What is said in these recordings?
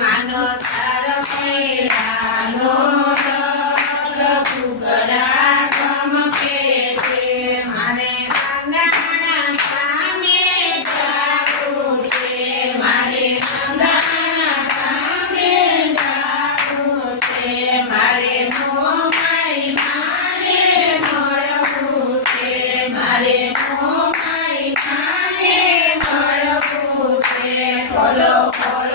માનો ચાર પૈસાનો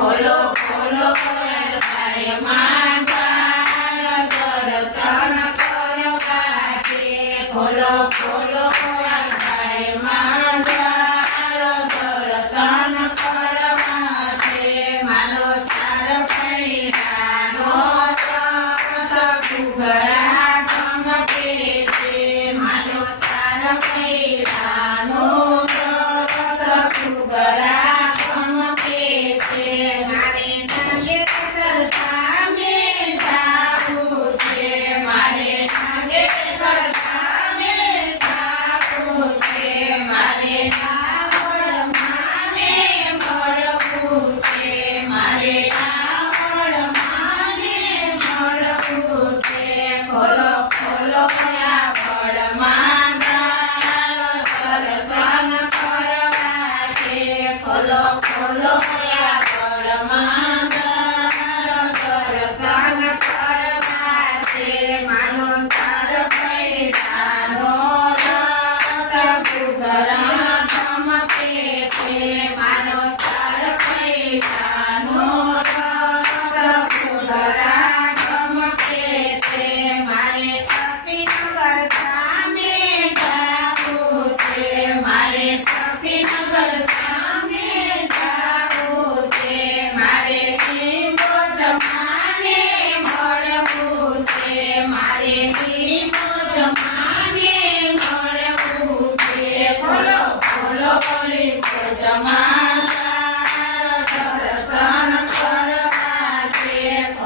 ખોલો ખોલો લાલભાઈ માતા દર્શન કરવા છે ખોલો ખોલો દર્શન